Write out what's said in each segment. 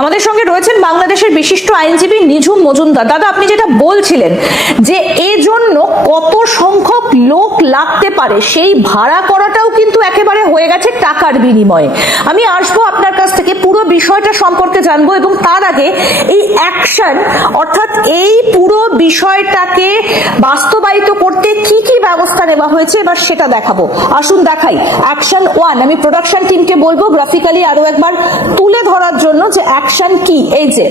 আমাদের সঙ্গে রয়েছেন বাংলাদেশের বিশিষ্ট আইনজীবী নিঝুম মজুমদার। দাদা, আপনি যেটা বলছিলেন যে এজন্য কত সংখ্যক লোক লাগতে পারে সেই ভাড়া করাটাও কিন্তু একেবারে হয়ে গেছে টাকার বিনিময়ে। আমি আসবো আপনার কাছ থেকে, পুরো বিষয়টা সম্পর্কে জানবো, এবং তার আগে এই অ্যাকশন অর্থাৎ এই পুরো বিষয়টাকে বাস্তবায়িত করতে কি কি ব্যবস্থা নেওয়া হয়েছে এবার সেটা দেখাবো। আসুন দেখাই অ্যাকশন 1। আমি প্রোডাকশন টিমকে বলবো গ্রাফিক্যালি আরো একবার তুলে ধরার জন্য যে অ্যাকশন কি। এই যে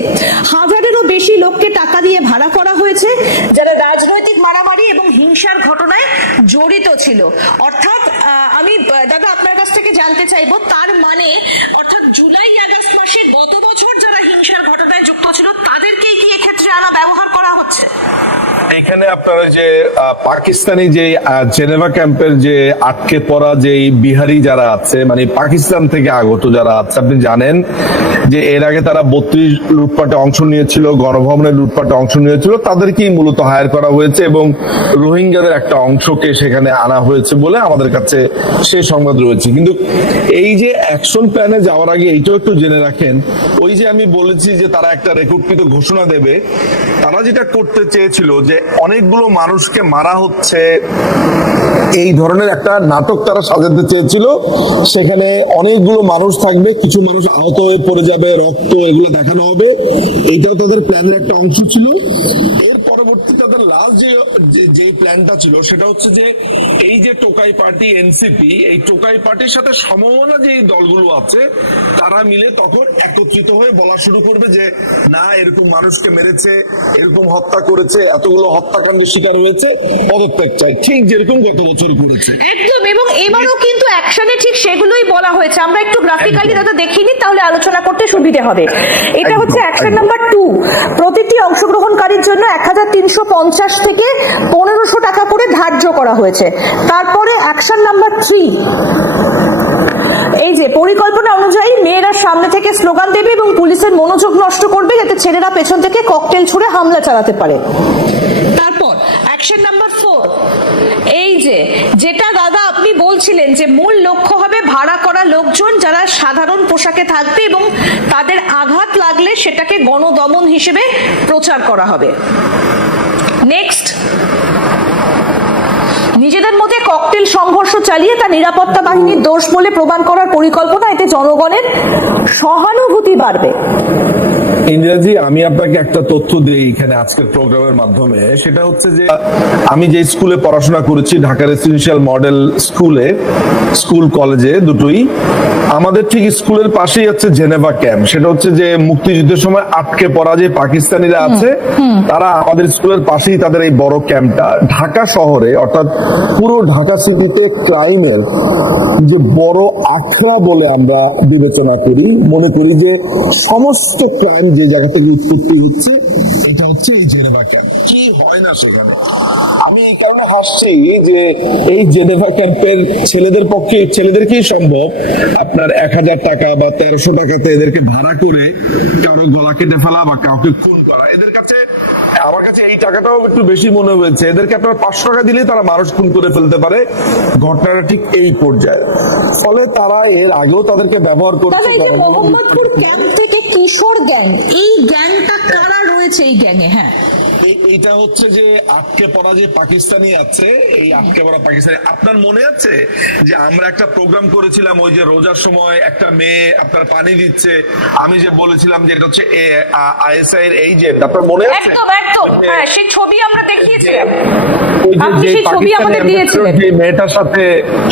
1000-এরও বেশি লোককে টাকা দিয়ে ভাড়া করা হয়েছে যারা রাজনৈতিক মারামারি এবং হিংসার ঘটনায় জড়িত ছিল। অর্থাৎ আমি দাদা আপনার কাছ থেকে জানতে চাইবো, তার মানে অর্থাৎ জুলাই আগস্ট মাসে গত বছর যারা হিংসার ঘটনায় যুক্ত ছিল তাদেরকেই কি এক্ষেত্রে আনা ব্যবহার করা হচ্ছে? এখানে আপনারা যে পাকিস্তানি যে জেনেভা ক্যাম্পের যে আটকে পড়া যে বিহারি যারা আছে, মানে পাকিস্তান থেকে আগত যারা আছে, আপনি জানেন যে এর আগে তারা 32 লুটপাটে অংশ নিয়েছিল, গণভবনের লুটপাটে অংশ নিয়েছিল, তাদেরকেই মূলত হায়ার করা হয়েছে এবং রোহিঙ্গাদের একটা অংশকে সেখানে আনা হয়েছে বলে আমাদের কাছে সে সংবাদ রয়েছে। কিন্তু এই যে অ্যাকশন প্ল্যানে যাওয়ার আগে এইটাও একটু জেনে রাখেন, ওই যে আমি বলেছি যে তারা একটা রেকর্ডকৃত ঘোষণা দেবে, তারা যেটা করতে চেয়েছিল যে অনেকগুলো মানুষকে মারা হচ্ছে এই ধরনের একটা নাটক তারা সাজাতে চেয়েছিল। সেখানে অনেকগুলো মানুষ থাকবে, কিছু মানুষ আহত হয়ে পড়ে যাবে, রক্ত এগুলো দেখানো হবে, এইটাও তাদের প্ল্যানের একটা অংশ ছিল। এর পরবর্তীতে তাদের লাস্ট যে প্ল্যানটা ছিল সেটা হচ্ছে যে এই যে টোকাই পার্টি এনসিপি, এই টোকাই পার্টির সাথে সমমনা যে দলগুলো আছে তারা মিলে তখন একত্রিত হয়ে বলা শুরু করবে যে না, এরকম মানুষকে মেরেছে, এরকম হত্যা করেছে, এতগুলো হত্যাকাণ্ডের শিকার হয়েছে, পদত্যাগ চাই, ঠিক যেরকম গত বছর করেছে একদম। এবং এবারও কিন্তু অ্যাকশনে ঠিক সেগুলোই বলা হয়েছে। আমরা একটু গ্রাফিক্যালি দাদা দেখিনি, তাহলে আলোচনা করতে সুবিধা হবে। এটা হচ্ছে অ্যাকশন নাম্বার 2। প্রতিটি অংশগ্রহণকারীর জন্য 1350 থেকে 1500 টাকা করে ধার্য করা হয়েছে। তারপরে অ্যাকশন নাম্বার 3, এই যে পরিকল্পনা অনুযায়ী মেয়েরা সামনে থেকে স্লোগান দেবে এবং পুলিশের মনোযোগ নষ্ট করবে যাতে ছেলেরা পেছন থেকে ককটেল ছুড়ে হামলা চালাতে পারে। তারপর অ্যাকশন নাম্বার 4, এই যে যেটা দাদা আপনি বলছিলেন যে মূল লক্ষ্য হবে ভাড়া করা লোকজন যারা সাধারণ পোশাকে থাকবে এবং তাদের আঘাত লাগলে সেটাকে গণদমন হিসেবে প্রচার করা হবে। নেক্সট, নিজেদের মধ্যে ককটেল সংঘর্ষ চালিয়ে তা নিরাপত্তা বাহিনীর দোষ বলে প্রমাণ করার পরিকল্পনা, এতে জনগণের সহানুভূতি বাড়বে। ইন্দিরাজি, আমি আপনাকে একটা তথ্য দিই এখানে আজকের প্রোগ্রামের মাধ্যমে, সেটা হচ্ছে যে আমি যে স্কুলে পড়াশোনা করেছি, ঢাকা রেসিডেন্সিয়াল মডেল স্কুল কলেজে দুটোই, আমাদের ঠিক স্কুলের পাশেই হচ্ছে জেনেভা ক্যাম্প। সেটা হচ্ছে যে মুক্তিযুদ্ধের সময় আটকে পড়া যে পাকিস্তানিরা আছে তারা আমাদের স্কুলের পাশেই তাদের এই বড় ক্যাম্পটা। ঢাকা শহরে অর্থাৎ পুরো ঢাকা সিটিতে ক্রাইমের যে বড় আখড়া বলে আমরা বিবেচনা করি, মনে করি যে সমস্ত ক্রাইম যে জায়গা থেকে উৎপত্তি হচ্ছে এটা হচ্ছে এই জেনেভা ক্যাম্প। কি হয় না সেখানে, আমি এই কারণে হাসছি যে এই জেনেভা ক্যাম্পের ছেলেদেরকেই সম্ভব আপনার 1000 টাকা বা 1300 টাকাতে এদেরকে ভাড়া করে কারো গলা কেটে ফেলা বা কাউকে খুন করা। এদের কাছে, আমার কাছে এই টাকাটাও একটু বেশি মনে হয়েছে, এদেরকে আপনার 500 টাকা দিলে তারা মানুষ খুন করে ফেলতে পারে। ঘটনাটা ঠিক এই পর্যায়ে। ফলে তারা এর আগেও তাদেরকে ব্যবহার করছে। মোহাম্মদপুর ক্যাম্প থেকে কিশোর গ্যাং, এই গ্যাংটা কারা রয়েছে এই গ্যাংয়ে? হ্যাঁ, এইটা হচ্ছে যে আটকে পড়া যে পাকিস্তানি আছে, এই আটকে পড়া পাকিস্তানি, আপনার মনে আছে যে আমরা একটা প্রোগ্রাম করেছিলাম ওই যে রোজার সময় একটা মেয়ে আপনার পানি দিচ্ছে, আমি যে বলেছিলাম যে এটা হচ্ছে আইএসআই এর এজেন্ট, আপনার মনে আছে? একদম একদম, হ্যাঁ, সেই ছবি আমরা দেখিয়েছিলাম। ওই যে পাকিস্তানি মেয়েটার সাথে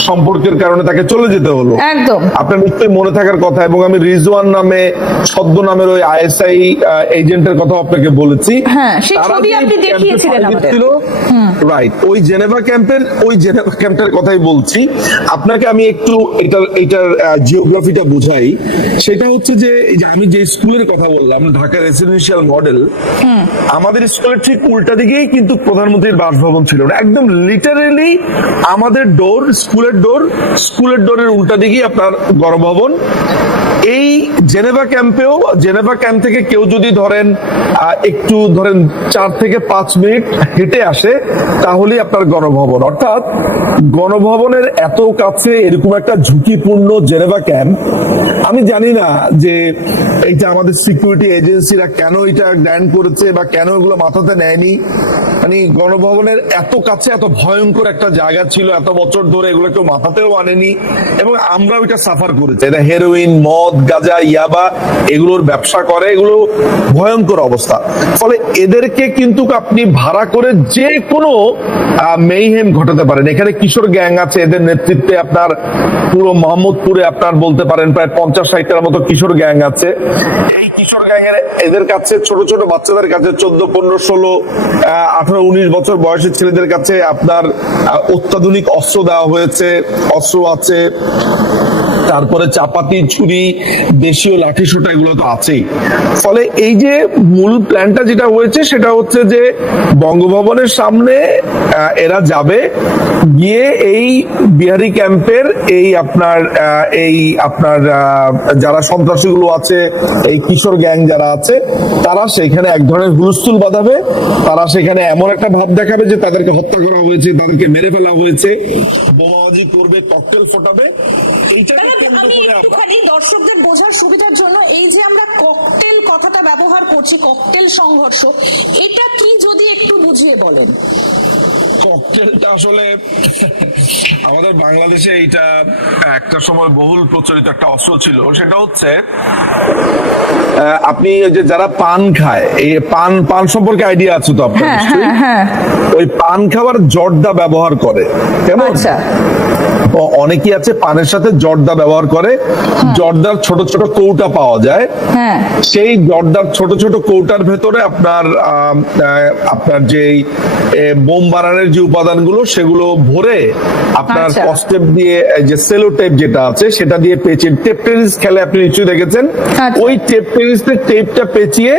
সম্পর্কের কারণে তাকে চলে যেতে হলো, একদম আপনার নিশ্চয়ই মনে থাকার কথা। এবং আমি রিজওয়ান নামে ছদ্ম নামের ওই আইএসআই এজেন্টের কথা আপনাকে বলেছি। হ্যাঁ, সেই ছবি আপনি দেখিয়েছিলেন আমাদের। রাইট, ওই জেনেভা ক্যাম্পের কথাই বলছি আপনাকে। আমি একটু এটার জিওগ্রাফিটা বুঝাই। সেটা হচ্ছে যে আমি যে স্কুলের কথা বললাম, ঢাকা রেসিডেন্সিয়াল মডেল, আমাদের স্কুলের ঠিক উল্টা দিকেই কিন্তু প্রধানমন্ত্রীর বাসভবন ছিল। একদম লিটারেলি আমাদের স্কুলের ডোরের উল্টা দিকেই আপনার গণভবন। এই জেনেভা ক্যাম্প থেকে কেউ যদি একটু 4 থেকে 5 মিনিট হেঁটে আসে তাহলে আপনার গণভবন। অর্থাৎ গণভবনের এত কাছে এরকম একটা ঝুঁকিপূর্ণ জেনেভা ক্যাম্প, আমি জানি না যে এইটা আমাদের সিকিউরিটি এজেন্সিরা কেন এটা গ্র্যান্ড করেছে বা কেন এগুলো মাথাতে নেয়নি, মানে গণভবনের এত কাছে এত ভয়ঙ্কর একটা জায়গা ছিল, এত বছর ধরে এগুলো কেউ মাথাতেও আনেনি এবং আমরাও এটা সাফার করেছি। এটা হেরোইন, মদ, গাঁজা, ইয়াবা এগুলোর ব্যবসা করে, এগুলো ভয়ঙ্কর অবস্থা। ফলে এদেরকে কিন্তু আপনি ভাড়া করে যে কোনো মেইহেম ঘটাতে পারেন। এখানে কিশোর গ্যাং আছে, এদের নেতৃত্বে আপনার পুরো মোহাম্মদপুরে আপনার বলতে পারেন প্রায় 50-60টার মতো কিশোর গ্যাং আছে। এই কিশোর গ্যাং এর এদের কাছে ছোট ছোট বাচ্চাদের কাছে 14, 15, 16, 18, 19 বছর বয়সী ছেলেদের কাছে আপনার অত্যাধুনিক অস্ত্র দেওয়া হয়েছে, অস্ত্র আছে, তারপরে চাপাতি, ছুরি, দেশীয় লাঠি সোটা এগুলো তো আছেই। ফলে এই যে মূল প্ল্যানটা যেটা হয়েছে সেটা হচ্ছে যে বঙ্গভবনের সামনে এরা যাবে, গিয়ে এই বিহারি ক্যাম্পের এই আপনার যারা সন্ত্রাসীগুলো আছে, এই কিশোর গ্যাং যারা আছে, তারা সেখানে এক ধরনের হুলস্থুল বাঁধাবে। তারা সেখানে এমন একটা ভাব দেখাবে যে তাদেরকে হত্যা করা হয়েছে, তাদেরকে মেরে ফেলা হয়েছে, বোমাবাজি করবে, ককটেল ফোটাবে। এইটাকে কেন্দ্র করে একটুখানি দর্শকদের বোঝার সুবিধার জন্য এই যে আমরা ককটেল কথাটা ব্যবহার করছি, ককটেল সংঘর্ষ, এটা কি যদি একটু বুঝিয়ে বলেন। ককটেলটা আসলে আমাদের বাংলাদেশে এইটা একটা সময় বহুল প্রচলিত একটা অস্ত্র ছিল। সেটা হচ্ছে আপনি যে যারা পান খায়, এই পান সম্পর্কে আইডিয়া আছে তো আপনার নিশ্চয়ই? ওই পান খাওয়ার জর্দা ব্যবহার করে, কেমন? অনেকেই আছে পানের সাথে জর্দা ব্যবহার করে। জর্দার ছোট ছোট কৌটা পাওয়া যায়, সেই জর্দার ছোট ছোট কৌটার ভেতরে আপনার যে বোম বানানোর যে উপাদানগুলো সেগুলো ভরে আপনার কস্টেপ দিয়ে, যে সেলো টেপ যেটা আছে সেটা দিয়ে পেঁচিয়ে, টেপ টেনিস খেলে আপনি নিশ্চয়ই দেখেছেন, ওই টেপ টেনিসে টেপটা পেঁচিয়ে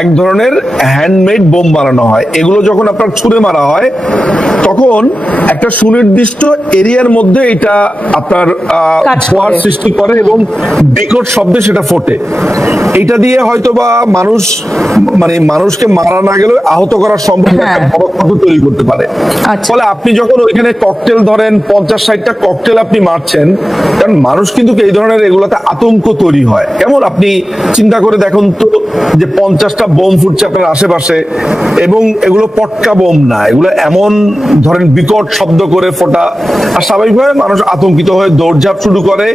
এক ধরনের হ্যান্ডমেড বোম বানানো হয়। এগুলো যখন আপনার ছুঁড়ে মারা হয় তখন একটা সুনির্দিষ্ট এরিয়ার মধ্যে এটা আপনার ধোঁয়ার সৃষ্টি করে এবং বিকট শব্দে সেটা ফোটে। এটা দিয়ে হয়তোবা মানুষকে মারা না গেলেও আহত করার সম্ভব একটা বড় ক্ষত তৈরি করতে পারে। ফলে আপনি যখন ওইখানে ককটেল ধরেন 50-60টা ককটেল আপনি মারছেন, কারণ মানুষ কিন্তু এই ধরনের এগুলোতে আতঙ্ক তৈরি হয়। কেমন আপনি চিন্তা করে দেখুন তো, যে 50টা বোম ফুটছে আপনার আশেপাশে এবং এগুলো পটকা বোম না, এগুলো এমন ধরেন বিকট শব্দ করে ফোটা, আর স্বাভাবিকভাবে মানুষ আতঙ্কিত হয়ে দৌড়ঝাঁপ শুরু করে,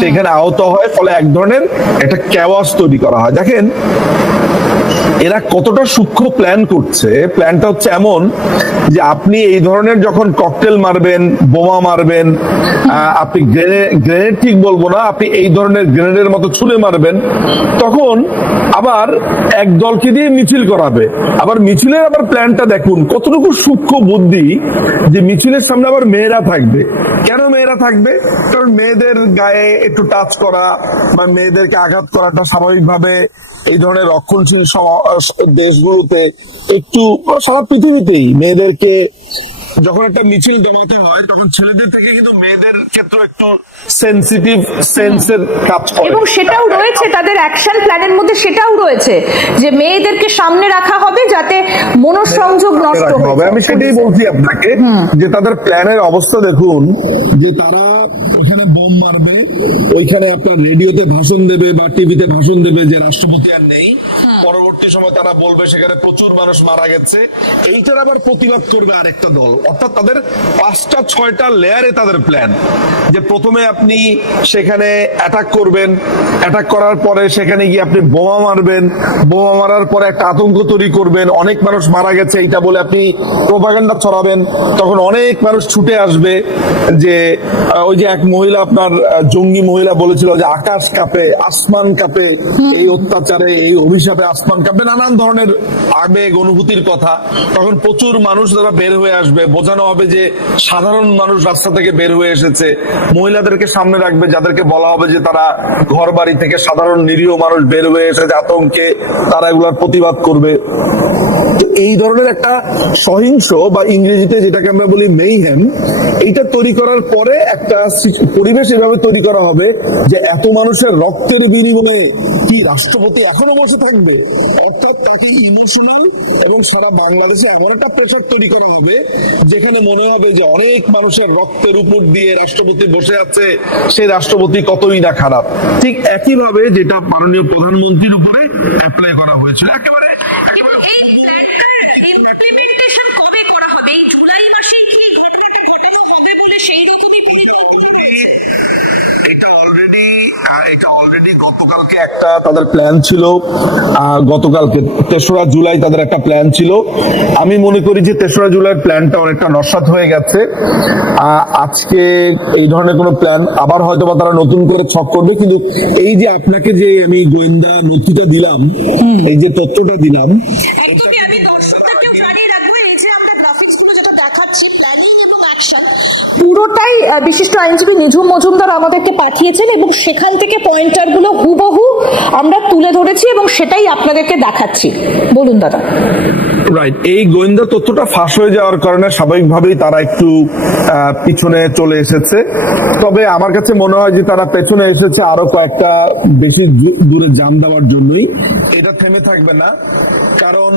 সেখানে আহত হয়। ফলে এক ধরনের একটা ক্যাওয়াস তৈরি করা হয়। দেখেন এরা কতটা সূক্ষ্ম প্ল্যান করছে। প্ল্যানটা হচ্ছে এমন যে আপনি এই ধরনের যখন ককটেল মারবেন, বোমা মারবেন, আপনি গ্রেনেড ঠিক বলবো না, আপনি এই ধরনের গ্রেনেডের মতো ছুঁড়ে মারবেন, তখন আবার এক দলকে দিয়ে মিছিল করাবে। আবার মিছিলের আবার প্ল্যানটা দেখুন কতটুকু সূক্ষ্ম বুদ্ধি, যে মিছিলের সামনে আবার মেয়েরা থাকবে। কেন মেয়েরা থাকবে? কারণ মেয়েদের গায়ে একটু টাচ করা বা মেয়েদেরকে আঘাত করাটা স্বাভাবিকভাবে এই ধরনের রক্ষণশীল দেশগুলোতে, একটু সারা পৃথিবীতেই মেয়েদেরকে যখন একটা মিছিল জমাতে হয় তখন ছেলেদের থেকে কিন্তু মেয়েদের ক্ষেত্রে একটু সেনসিটিভ সেন্সের কাজ করে, এবং সেটাও রয়েছে তাদের অ্যাকশন প্ল্যানের মধ্যে, সেটাও রয়েছে যে মেয়েদেরকে সামনে রাখা হবে যাতে মনোসংযোগ নষ্ট হবে। আমি সেটাই বলছি আপনাকে, যে তাদের প্ল্যানের অবস্থা দেখুন, যে তারা ওখানে বোম মারবে, ওইখানে আপনার রেডিওতে ভাষণ দেবে বা টিভিতে ভাষণ দেবে যে রাষ্ট্রপতি আর নেই, পরবর্তী সময় তারা বলবে সেখানে প্রচুর মানুষ মারা গেছে। এইটার আবার প্রতিবাদ করবে আরেকটা দল। অর্থাৎ তাদের 5টা-6টা লেয়ারে তাদের প্ল্যান, যে প্রথমে আপনি সেখানে অ্যাটাক করবেন, অ্যাটাক করার পরে সেখানে গিয়ে আপনি বোমা মারবেন, বোমা মারার পরে একটা আতঙ্ক তৈরি করবেন, অনেক মানুষ মারা গেছে এইটা বলে আপনি প্রোপাগান্ডা ছড়াবেন, তখন অনেক মানুষ ছুটে আসবে। যে ওই যে এক মহিলা, আপনার জঙ্গি মহিলা বলেছিল যে আকাশ কাঁপে, আসমান কাঁপে, এই অত্যাচারে, এই অভিশাপে আসমান কাঁপে, নানান ধরনের আবেগ অনুভূতির কথা। তখন প্রচুর মানুষ যারা বের হয়ে আসবে, বোঝানো হবে যে সাধারণ মানুষ রাস্তা থেকে বের হয়ে এসেছে। মহিলাদেরকে সামনে রাখবে, যাদেরকে বলা হবে যে তারা ঘর বাড়ি থেকে সাধারণ নিরীহ মানুষ বের হয়ে এসেছে আতঙ্কে, তারা এগুলোর প্রতিবাদ করবে। তো এই ধরনের একটা সহিংস বা ইংরেজিতে যেটাকে আমরা বলি মেইহেম, এইটা তৈরি করার পরে একটা পরিবেশ এভাবে তৈরি করা হবে যে এত মানুষের রক্তের বিনিময়ে কি রাষ্ট্রপতি এখনো বসে থাকবে? অর্থাৎ তাকে ইমোশনাল এবং সারা বাংলাদেশে এমন একটা প্রেশার তৈরি করা হবে যেখানে মনে হবে যে অনেক মানুষের রক্তের উপর দিয়ে রাষ্ট্রপতি বসে আছে, সেই রাষ্ট্রপতি কতই না খারাপ। ঠিক একইভাবে যেটা মাননীয় প্রধানমন্ত্রীর উপরে অ্যাপ্লাই করা হয়েছিল একেবারে এই প্ল্যানটার ইমপ্লিমেন্টেশন কবে করা হবে? এই জুলাই মাসেই কি ঘটনাটা ঘটানো হবে বলে সেই রকমই পরিকল্পনা রয়েছে? এটা অলরেডি গতকালকে একটা তাদের প্ল্যান ছিল, গতকালকে 3রা জুলাই তাদের একটা প্ল্যান ছিল। আমি মনে করি যে 3রা জুলাইয়ের প্ল্যানটা অনেকটা নস্যাৎ হয়ে গেছে। আজকে এই ধরনের কোনো প্ল্যান আবার হয়তো বা তারা নতুন করে ছক করবে, কিন্তু এই যে আপনাকে যে আমি গোয়েন্দা নথিটা দিলাম, এই যে তথ্যটা দিলাম, একদমই আমি দর্শকদেরকেও জানিয়ে রাখবো, এই যে আমরা গ্রাফিক্সগুলো যেটা দেখাচ্ছি প্ল্যানিং এবং অ্যাকশন পুরোটাই বিশিষ্ট আইনজীবী নিঝুম মজুমদার আমাদেরকে পাঠিয়েছেন এবং সেখান থেকে পয়েন্টারগুলো হুবহু আমরা তুলে ধরেছি এবং সেটাই আপনাদেরকে দেখাচ্ছি। বলুন দাদা। রাইট, এই গোয়েন্দা তথ্যটা ফাঁস হয়ে যাওয়ার কারণে স্বাভাবিকভাবেই তারা একটু পিছনে চলে এসেছে। তবে আমার কাছে মনে হয় যে তারা পেছনে এসেছে আরো কয়েকটা বেশি দূরে জাম দেওয়ার জন্যই। এটা থেমে থাকবে না, কারণ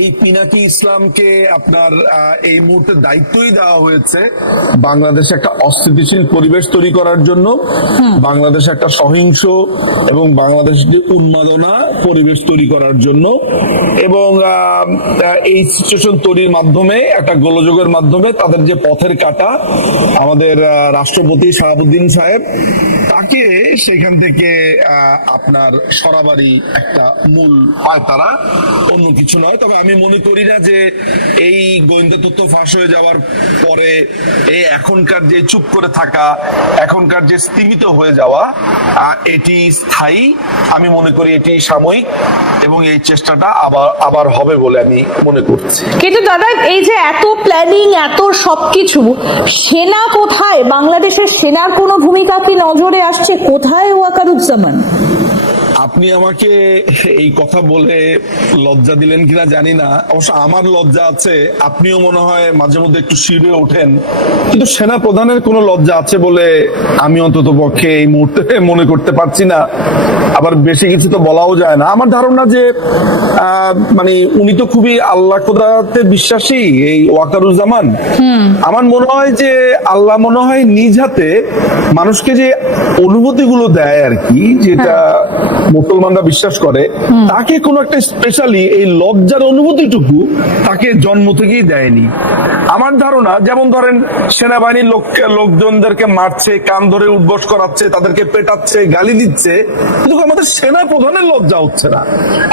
এই পিনাকি ইসলামকে আপনার এই মুহূর্তে দায়িত্বই দেওয়া হয়েছে বাংলাদেশে একটা অস্থিতিশীল পরিবেশ তৈরি করার জন্য, বাংলাদেশে একটা সহিংস এবং বাংলাদেশে উন্মাদনা পরিবেশ তৈরি করার জন্য, এবং এই সিচুয়েশন তৈরির মাধ্যমে একটা গোলযোগের মাধ্যমে তাদের যে পথের কাটা আমাদের রাষ্ট্রপতি শাহাবুদ্দিন সাহেব, তাকে সেখান থেকে আপনার সরাবারি একটা মূল পায় তারা, অন্য কিছু নয়। তবে আমি মনে করি না যে এই গোয়েন্দা তথ্য ফাঁস হয়ে যাওয়ার পরে এই এখনকার যে চুপ করে থাকা, এখনকার যে স্তীমিত হয়ে যাওয়া, এটি স্থায়ী। আমি মনে করি এটি সাময়িক এবং এই চেষ্টাটা আবার হবে বলে আমি মনে করছি। কিন্তু দাদা, এই যে এত প্ল্যানিং, এত সবকিছু, সেনা কোথায়? বাংলাদেশের সেনার কোনো ভূমিকা কি নজরে আসছে? কোথায় ওয়াকারুজ্জামান? আপনি আমাকে এই কথা বলে লজ্জা দিলেন কিনা জানি না, অবশ্য আমার লজ্জা আছে। আপনিও মনে হয় মাঝে মধ্যে একটু শিরে ওঠেন, কিন্তু সেনা প্রধানের কোনো লজ্জা আছে বলে আমি অন্তত পক্ষে এই মুহূর্তে মনে করতে পারছি না। আবার বেশি কিছু তো বলাও যায় না। আমার ধারণা যে মানে উনি তো খুবই আল্লাহ খোদাতে বিশ্বাসী, এই ওয়াকারুজ্জামান। আমার মনে হয় যে আল্লাহ মনে হয় নিজ হাতে মানুষকে যে অনুভূতি গুলো দেয় আর কি, যেটা মুসলমানরা বিশ্বাস করে, তাকে কোনো একটা স্পেশালি এই লজ্জার অনুভূতিটুকু তাকে জন্ম থেকেই দেয়নি। আমার ধারণা, যেমন ধরেন সেনাবাহিনীর লোকজনদেরকে মারছে, কান ধরে উঠবস করাচ্ছে, তাদেরকে পেটাচ্ছে, গালি দিচ্ছে, কিন্তু আমাদের সেনা প্রধানের লজ্জা হচ্ছে না।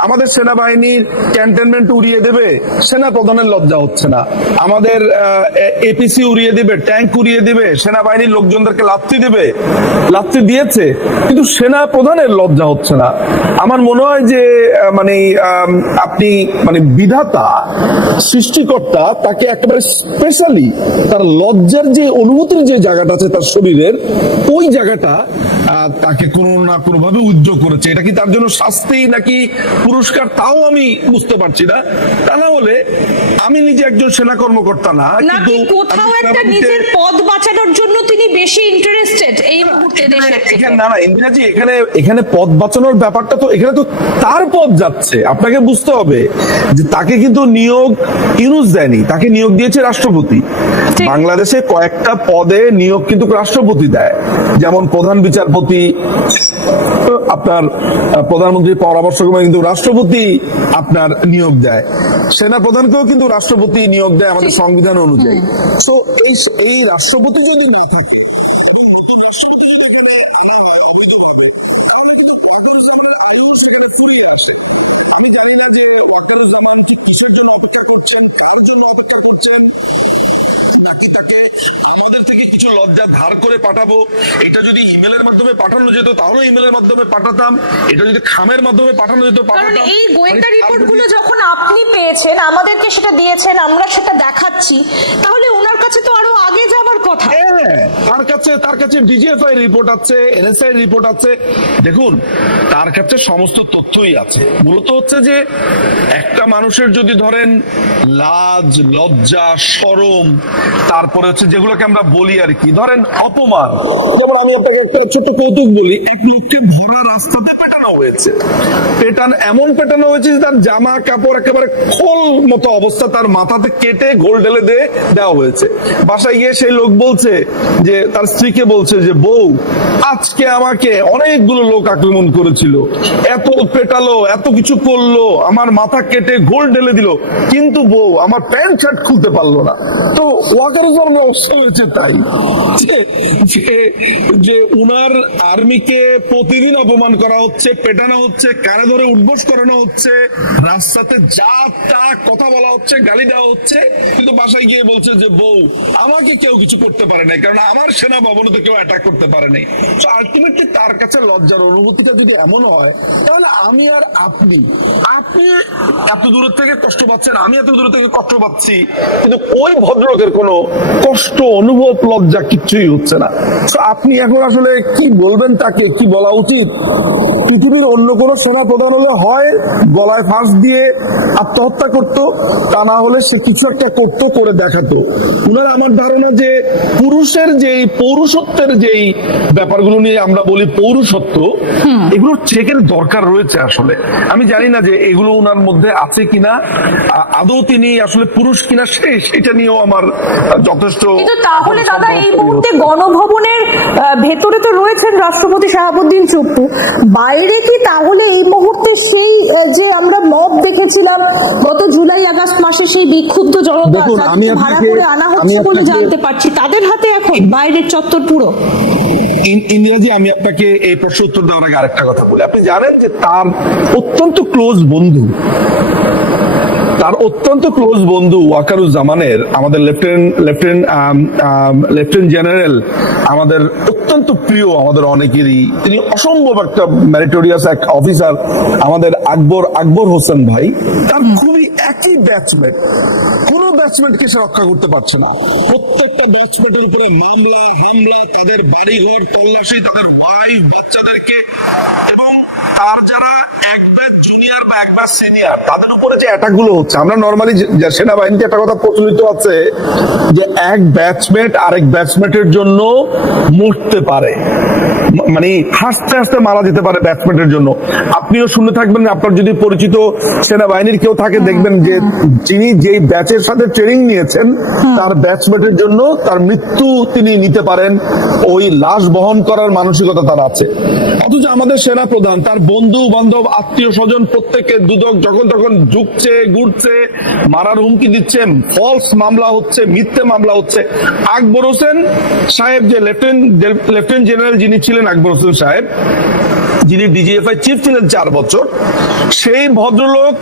আমাদের সেনাবাহিনীর ক্যান্টনমেন্ট উড়িয়ে দেবে, সেনা প্রধানের লজ্জা হচ্ছে না। আমাদের এপিসি উড়িয়ে দেবে, ট্যাঙ্ক উড়িয়ে দেবে, সেনাবাহিনীর লোকজনদেরকে লাথি দিয়েছে, কিন্তু সেনা প্রধানের লজ্জা হচ্ছে না। আমার মনে হয় যে মানে আপনি মানে বিধাতা, সৃষ্টিকর্তা তাকে একেবারে স্পেশালি তার লজ্জার যে অনুভূতির যে জায়গাটা আছে তার শরীরের, ওই জায়গাটা তাকে কোনো না কোনো ভাবে উদ্যোগ করেছে। এটা কি তার জন্য শাস্তি নাকি পুরস্কার, তাও আমি বুঝতে পারছি না। তা না হলে আমি নিজে একজন সেনা কর্মকর্তা না, কিন্তু কোথাও একটা নিজের পদ বাঁচানোর জন্য তিনি বেশি ইন্টারেস্টেড এই মুহূর্তে দেশের থেকে। না ইন্দিরাজি, এখানে পদ বাঁচানোর ব্যাপারটা তো, এখানে তো তার পদ যাচ্ছে। আপনাকে বুঝতে হবে যে তাকে কিন্তু নিয়োগ ইউনূস দেয়নি, তাকে নিয়োগ দিয়েছে রাষ্ট্রপতি। বাংলাদেশে কয়েকটা পদে নিয়োগ কিন্তু রাষ্ট্রপতি দেয়, যেমন প্রধান বিচারপতি, আপনার প্রধানমন্ত্রীর পরামর্শক্রমে কিন্তু রাষ্ট্রপতি আপনার নিয়োগ দেয়, সেনা প্রধানকেও কিন্তু রাষ্ট্রপতি নিয়োগ দেয় আমাদের সংবিধান অনুযায়ী। তো এই রাষ্ট্রপতি যদি না থাকে এবং নতুন রাষ্ট্রপতি যদি আনা হয় অবৈধভাবে, তাহলে কিন্তু ওয়াকারুজ্জামানের আয়ু সেখানে ফুরিয়ে আসে। আমি জানি না যে ওয়াকারুজ্জামান কিসের জন্য অপেক্ষা করছেন, কার জন্য অপেক্ষা করছেন, নাকি তাকে আমাদের থেকে কিছু লজ্জা ধার করে পাঠাবো। এটা যদি ইমেলের মাধ্যমে পাঠানো যেত তাহলে ইমেলের মাধ্যমে পাঠাতাম, এটা যদি খামের মাধ্যমে পাঠানো যেত পাঠাতাম। এই গোয়েন্দা রিপোর্টগুলো যখন আপনি পেয়েছেন, আমাদেরকে সেটা দিয়েছেন, আমরা সেটা দেখাচ্ছি, তাহলে ওনার কাছে তো আরো আগে যাবার কথা। তার কাছে ডিজিএফআই রিপোর্ট আছে, এনএসআই রিপোর্ট আছে। দেখুন, তার কাছে সমস্ত তথ্য কিছুই আছে। মূলত হচ্ছে যে একটা মানুষের যদি ধরেন লাজ, লজ্জা, শরম, তারপরে হচ্ছে যেগুলোকে আমরা বলি আর কি, ধরেন অপমান। যেমন আমি আপনাকে একটা ছোট্ট কৌতুক বলি, এক লোককে ভরা রাস্তাতে পেটানো হয়েছে, এমন পেটানো হয়েছে যে তার জামা কাপড় একেবারে খোল মতো অবস্থা, তার মাথাতে কেটে গোল ঢেলে দেওয়া হয়েছে। বাসায় গিয়ে সেই লোক বলছে যে, তার স্ত্রীকে বলছে যে, বউ আজকে আমাকে অনেকগুলো লোক আক্রমণ করেছিল, এত পেটালো, এত কিছু করলো, আমার মাথা কেটে গোল ঢেলে দিল, কিন্তু বউ আমার প্যান্ট শার্ট খুলতে পারলো না। তো ওয়াকারুজ্জামানের অবস্থা হয়েছে তাই যে উনার আর্মিকে প্রতিদিন অপমান করা হচ্ছে, পেটানো হচ্ছে, কানে ধরে উঠবোস করানো হচ্ছে, রাস্তাতে যা তা কথা বলা হচ্ছে, গালি দেওয়া হচ্ছে, কিন্তু বাসায় গিয়ে বলছে যে, বউ আমাকে কেউ কিছু করতে পারে নাই, কারণ আমার সেনা ভবনে তো কেউ অ্যাটাক করতে পারে নাই। তো আলটিমেটলি তার কাছে লজ্জার অনুভূতিটা যদি এমন হয়, তাহলে আমি আর আপনি এত দূর থেকে কষ্ট পাচ্ছেন, আমি এত দূর থেকে কষ্ট পাচ্ছি, কিন্তু ওই ভদ্রলোকের কোনো কষ্ট, অনুভব, লজ্জা কিচ্ছুই হচ্ছে না। তো আপনি এখন আসলে কি বলবেন, তাকে কি বলা উচিত? পৃথিবীর অন্য কোন সেনা প্রধান হলে হয় গলায় ফাঁস দিয়ে আত্মহত্যা করতো, তা না হলে সে কিছু একটা করতো, করে দেখাতো। উনার আমার ধারণা যে পুরুষের যেই পৌরুষত্বের যেই ব্যাপারগুলো নিয়ে আমরা বলি পৌরুষত্ব, এগুলোর চেকের দরকার রয়েছে আসলে। আমি জানি না যে এগুলো উনার মধ্যে আছে কিনা, আদৌ তিনি আসলে পুরুষ কিনা সেটা নিয়েও আমার যথেষ্ট। কিন্তু তাহলে দাদা এই মুহূর্তে গণভবনের ভেতরে তো রয়েছেন রাষ্ট্রপতি শাহাবুদ্দিন চুপ্পু, বাইরে কি তাহলে এই মুহূর্তে সেই যে আমরা মব দেখেছিলাম গত জুলাই আগস্ট মাসে, সেই বিক্ষুব্ধ জনতা ভাড়া করে আনা হচ্ছে বলে জানতে পারছি, তাদের হাতে এখন বাইরের চত্বর পুরো? ইন্ডিয়াজি, আমি আপনাকে এই প্রশ্ন উত্তর দেওয়ার আগে আরেকটা কথা বলি। আপনি জানেন যে তার অত্যন্ত ক্লোজ বন্ধু ওয়াকারুজ্জামানের, আমাদের লেফটেন্যান্ট জেনারেল, আমাদের অত্যন্ত প্রিয়, আমাদের অনেকেরই, তিনি অসম্ভব একটা ম্যারিটোরিয়াস এক অফিসার, আমাদের আকবর হোসেন ভাই, তার খুবই একই ব্যাচমেট, কোন ব্যাচমেটকে সে রক্ষা করতে পারছে না। প্রত্যেকটা ব্যাচমেটের উপরে মামলা, হামলা, তাদের বাড়িঘর তল্লাশি, তাদের ওয়াইফ, বাচ্চাদেরকে, এবং তার যারা এক ব্যাচ জুনিয়র বা এক ব্যাচ সিনিয়র, তাদের উপরে যে অ্যাটাক গুলো হচ্ছে, আমরা নরমালি সেনাবাহিনীতে একটা কথা প্রচলিত আছে যে এক ব্যাচমেট আরেক ব্যাচমেটের জন্য মরতে পারে, মানে হাসতে হাসতে মারা যেতে পারে ব্যাচমেটের জন্য। আপনিও শুনে থাকবেন, আপনার যদি পরিচিত সেনাবাহিনীর কেউ থাকে, দেখবেন যে যিনি যেই ব্যাচের সাথে ট্রেনিং নিয়েছেন, তার ব্যাচমেটের জন্য তার মৃত্যু তিনি নিতে পারেন, ওই লাশ বহন করার মানসিকতা তার আছে। অথচ আমাদের সেনা প্রধান তার বন্ধু বান্ধব, আত্মীয় স্বজন প্রত্যেকের দুদক যখন তখন ঝুঁকছে, ঘুরছে, মারার হুমকি দিচ্ছে, ফলস মামলা হচ্ছে, মিথ্যে মামলা হচ্ছে। আকবর হোসেন সাহেব, যে লেফটেন্যান্ট জেনারেল যিনি ছিলেন, আকবর হোসেন সাহেব, যিনি ডিজিএফআই চিফ ছিলেন 4 বছর, সেই ভদ্রলোক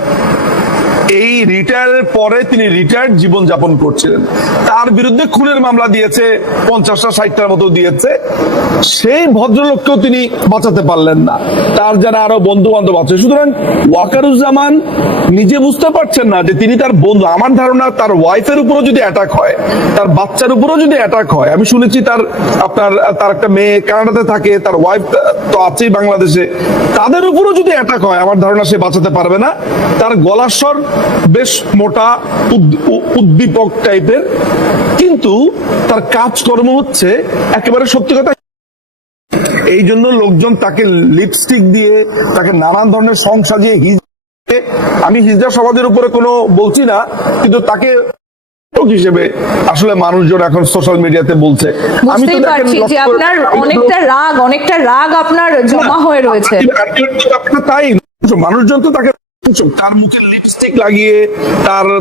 এই রিটায়ারের পরে তিনি রিটায়ার্ড জীবন যাপন করছিলেন, তার বিরুদ্ধে খুনের মামলা দিয়েছে, 50টা 60টার মতো দিয়েছে। সেই ভদ্রলোককেও তিনি বাঁচাতে পারলেন না, তার যারা আরো বন্ধু বান্ধব আছে। সুতরাং ওয়াকারুজ্জামান নিজে বুঝতে পারছেন না যে তিনি তার বন্ধু, আমার ধারণা তার ওয়াইফের উপরও যদি অ্যাটাক হয়, তার বাচ্চার উপরও যদি অ্যাটাক হয়, আমি শুনেছি তার একটা মেয়ে কানাডাতে থাকে, তার ওয়াইফ তো আছেই বাংলাদেশে, তাদের উপরও যদি অ্যাটাক হয়, আমার ধারণা সে বাঁচাতে পারবে না। তার গলার স্বর বেশ মোটা, উদ্দীপক টাইপের, কিন্তু তার কাজকর্ম হচ্ছে একেবারে সত্যি কথা। এই জন্য লোকজন তাকে লিপস্টিক দিয়ে, তাকে নানান ধরনের সং সাজিয়ে, আমি হিজড়া সমাজের উপরে কোনো বলছি না, কিন্তু তাকে হিসেবে আসলে মানুষজন এখন সোশ্যাল মিডিয়াতে বলছে। আমি তো পারছি যে আপনার অনেকটা রাগ আপনার জমা হয়ে রয়েছে, তাই মানুষজন তো তাকে তার মুখে লিপস্টিক লাগিয়ে,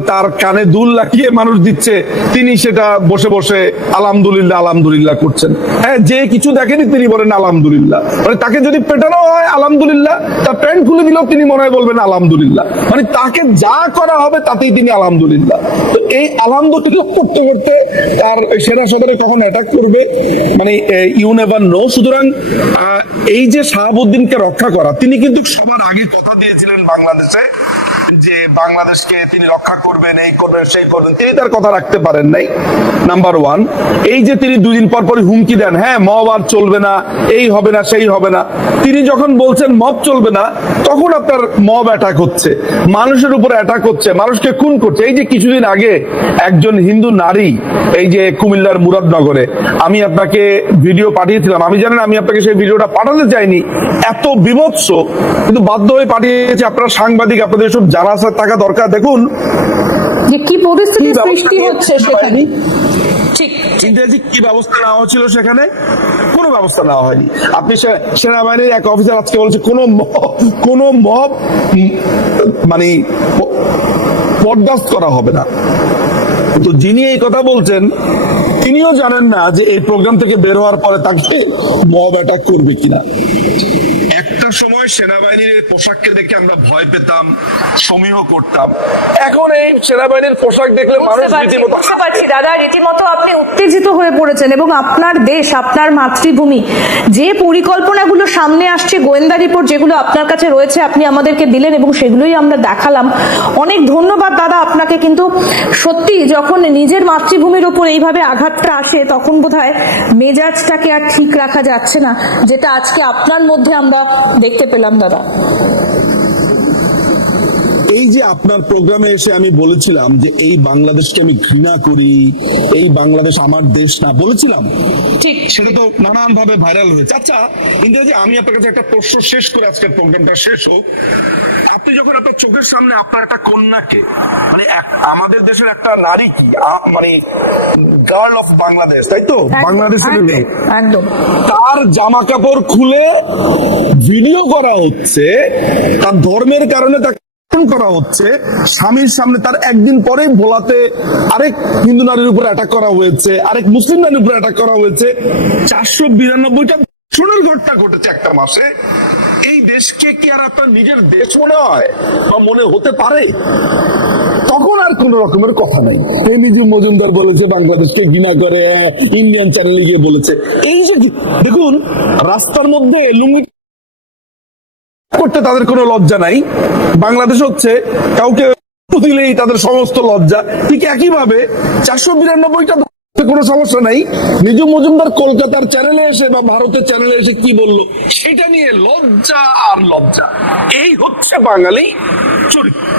তার কানে দুল লাগিয়ে মানুষ দিচ্ছে, তিনি সেটা বসে বসে আলহামদুলিল্লাহ করছেন। হ্যাঁ, যে কিছু দেখেনি তিনি বলেন আলহামদুলিল্লাহ, মানে তাকে যদি পেটানো হয় আলহামদুলিল্লাহ, তার প্যান্ট খুলে দিলেও তিনি মনে হয় বলবেন আলহামদুলিল্লাহ, মানে তাকে যা করা হবে তাতেই তিনি আলহামদুলিল্লাহ। তো এই আলহামদুলিল্লাহ করতে করতে তার সেনা সদরে কখন অ্যাটাক করবে, মানে ইউ নেভার নো। সুতরাং এই যে শাহাবুদ্দিনকে রক্ষা করা, তিনি কিন্তু সবার আগে কথা দিয়েছিলেন বাংলাদেশ কাছে যে বাংলাদেশকে তিনি রক্ষা করবেন, এই করবেন সেই করবেন, তিনি তার কথা রাখতে পারেন নাই। নাম্বার ওয়ান, এই যে তিনি দুদিন পর পরই হুমকি দেন, হ্যাঁ মব আর চলবে না, এই হবে না সেই হবে না, তিনি যখন বলছেন মব চলবে না তখন আপনার মব অ্যাটাক হচ্ছে, মানুষের উপর অ্যাটাক হচ্ছে, মানুষকে খুন করছে। এই যে কিছুদিন আগে একজন হিন্দু নারী এই যে কুমিল্লার মুরাদনগরে, আমি আপনাকে ভিডিও পাঠিয়েছিলাম, আমি জানেন আমি আপনাকে সেই ভিডিওটা পাঠাতে চাইনি, এত বিভৎস, কিন্তু বাধ্য হয়ে পাঠিয়েছি। আপনারা সাংবাদিক, আপনাদের সব জানা থাকা দরকার। দেখুন যে কি পরিস্থিতি সৃষ্টি হচ্ছে সেখানে। ঠিক ইংরেজি কি ব্যবস্থা নেওয়া হচ্ছিল সেখানে? কোনো ব্যবস্থা নেওয়া হয়নি। আপনি সেনাবাহিনীর এক অফিসার আজকে বলছে কোনো মব মানে বরদাস্ত করা হবে না। তো যিনি এই কথা বলছেন তিনিও জানেন না যে এই প্রোগ্রাম থেকে বের হওয়ার পরে তাকে মব অ্যাটাক করবে কিনা। একটা সময় সেনাবাহিনীর এই পোশাককে দেখে আমরা ভয় পেতাম, সমীহ করতাম, এখন এই সেনাবাহিনীর পোশাক দেখলে মানুষ রীতিমতো বুঝতে পারছি দাদা, রীতিমতো আপনি উত্তেজিত হয়ে পড়েছেন এবং আপনার দেশ, আপনার মাতৃভূমি, যে পরিকল্পনাগুলো সামনে আসছে, গোয়েন্দা রিপোর্ট যেগুলো আপনার কাছে রয়েছে আপনি আমাদেরকে দিলেন এবং সেগুলোই আমরা দেখালাম। অনেক ধন্যবাদ দাদা আপনাকে। কিন্তু সত্যি যখন নিজের মাতৃভূমির ওপর এইভাবে আঘাতটা আসে তখন বোধহয় মেজাজটাকে আর ঠিক রাখা যাচ্ছে না, যেটা আজকে আপনার মধ্যে আমরা দেখতে পেলাম দাদা। এই যে আপনার প্রোগ্রামে এসে আমি বলেছিলাম যে এই বাংলাদেশকে আমি ঘৃণা করি, এই বাংলাদেশ আমার দেশ না, বলেছিলাম, ঠিক সেটা তো নানান ভাবে ভাইরাল হয়েছে। আচ্ছা ইন্দ্রজি, আমি আপনার কাছে একটা প্রশ্ন শেষ করে আজকের প্রোগ্রামটা শেষ হোক। আপনি যখন আপনার চোখের সামনে আপনার একটা কন্যাকে, মানে আমাদের দেশের একটা নারী কি মানে গার্ল অফ বাংলাদেশ, তাই তো, বাংলাদেশের মেয়ে, একদম, তার জামা কাপড় খুলে ভিডিও করা হচ্ছে, তার ধর্মের কারণে তাকে করা হচ্ছে, স্বামীর সামনে তার একদিন পরেই ভোলাতে আরেক হিন্দু নারীর উপর অ্যাটাক করা হয়েছে, আরেক মুসলিম নারীর উপর অ্যাটাক করা হয়েছে, 492টা সোনার ঘটনা ঘটেছে একটা মাসে। এই দেশকে কি আর আপনার নিজের দেশ মনে হয় বা মনে হতে পারে? তখন আর কোন রকমের কথা নাই। এই নিজু মজুমদার বলেছে বাংলাদেশকে ঘৃণা করে, ইন্ডিয়ান চ্যানেলে গিয়ে বলেছে। এই যে দেখুন, রাস্তার মধ্যে লুঙ্গি করতে তাদের কোনো লজ্জা নাই। বাংলাদেশ হচ্ছে কাউকে দিলেই তাদের সমস্ত লজ্জা। ঠিক একইভাবে 492টা কোনো সমস্যা নাই। নিজু মজুমদার কলকাতার চ্যানেলে এসে বা ভারতের চ্যানেলে এসে কি বললো সেটা নিয়ে লজ্জা আর লজ্জা। এই হচ্ছে বাঙালি চরিত্র।